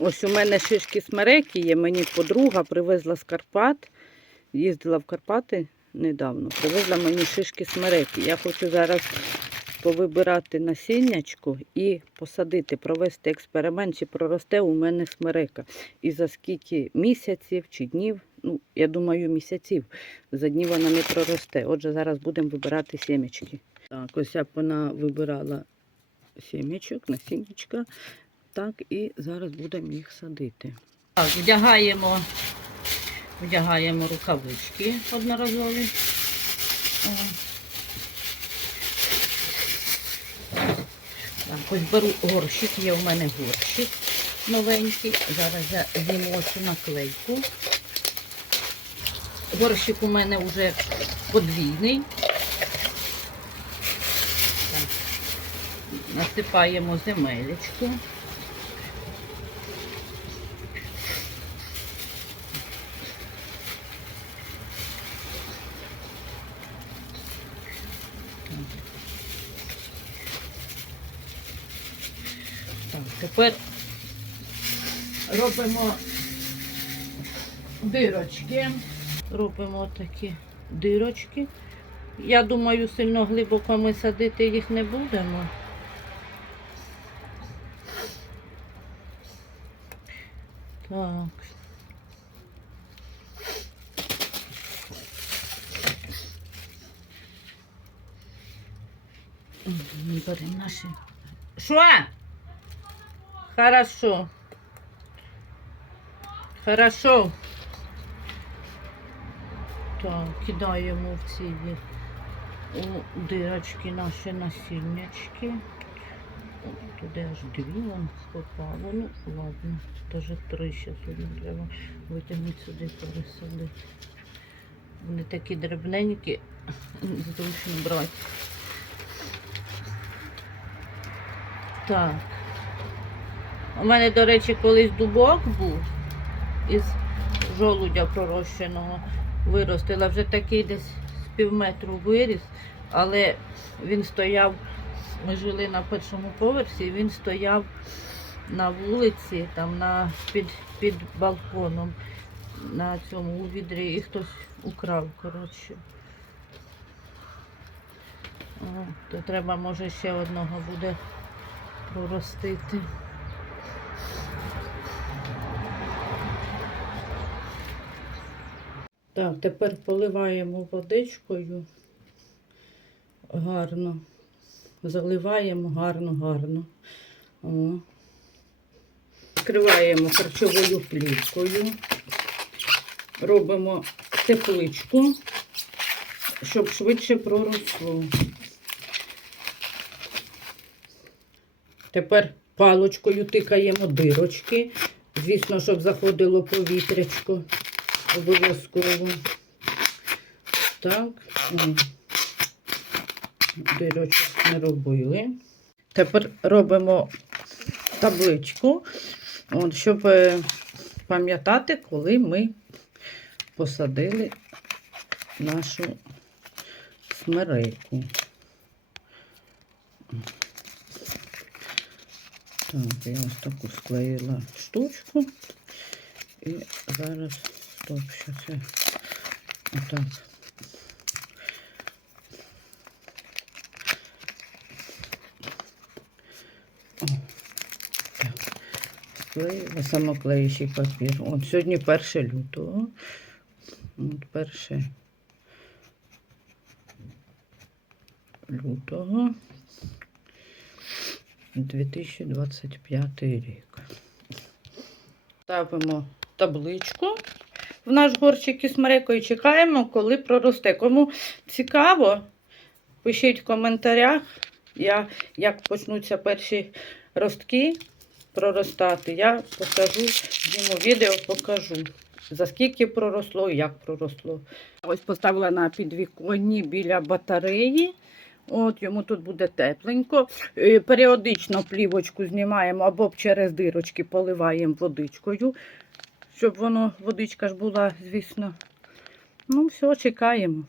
Ось у мене шишки смереки є. Мені подруга привезла з Карпат. Їздила в Карпати недавно. Привезла мені шишки смереки. Я хочу зараз повибирати насіннячко і посадити, провести експеримент, чи проросте у мене смерека. І за скільки місяців чи днів, ну, я думаю, місяців. За днів вона не проросте. Отже, зараз будемо вибирати сімечки. Так, ось я б вона вибирала сімечок, насіннячка. Так, і зараз будемо їх садити. Так, вдягаємо, вдягаємо рукавички одноразові. Так, ось беру горщик, є у мене горщик новенький. Зараз я зніму цю наклейку. Горщик у мене вже подвійний. Так. Насипаємо земелечку. Так, тепер робимо дирочки. Робимо такі дирочки. Я думаю, сильно глибоко ми садити їх не будемо. Так. Наші. Що? Хорошо. Хорошо. Так, кидаємо в ці у дирочки наші насіннячки. Туди аж дві вон попало. Ну, ладно, даже три ще сьогодні треба витягнути сюди пересадити. Вони такі дрібненькі, зручно брати. Так. У мене, до речі, колись дубок був із жолудя пророщеного. Виростила вже такий десь з пів метру виріс, але він стояв, ми жили на першому поверсі, він стояв на вулиці, там на, під, під балконом, на цьому у відрі, і хтось украв, коротше. О, то треба, може, ще одного буде проростити. Так, тепер поливаємо водичкою гарно. Заливаємо гарно, гарно. О. Вкриваємо харчовою плівкою. Робимо тепличку, щоб швидше проросло. Тепер палочкою тикаємо дирочки. Звісно, щоб заходило повітрячко. Обов'язково. Так. Дирочок не робили. Тепер робимо табличку, от, щоб е, пам'ятати, коли ми посадили нашу смерейку. Так, я ось таку склеїла штучку. І зараз стоп, що це отак. О, так. Склеїла самоклеючий папір. От сьогодні 1 лютого. От 1 лютого 2025 рік. Ставимо табличку в наш горщик із смерекою. Чекаємо, коли проросте. Кому цікаво, пишіть в коментарях, я, як почнуться перші ростки проростати. Я покажу, зніму відео, покажу. За скільки проросло і як проросло. Ось поставила на підвіконні біля батареї. От йому тут буде тепленько. Е, Періодично плівочку знімаємо або через дирочки поливаємо водичкою, щоб воно, водичка ж була, звісно. Ну, все, чекаємо.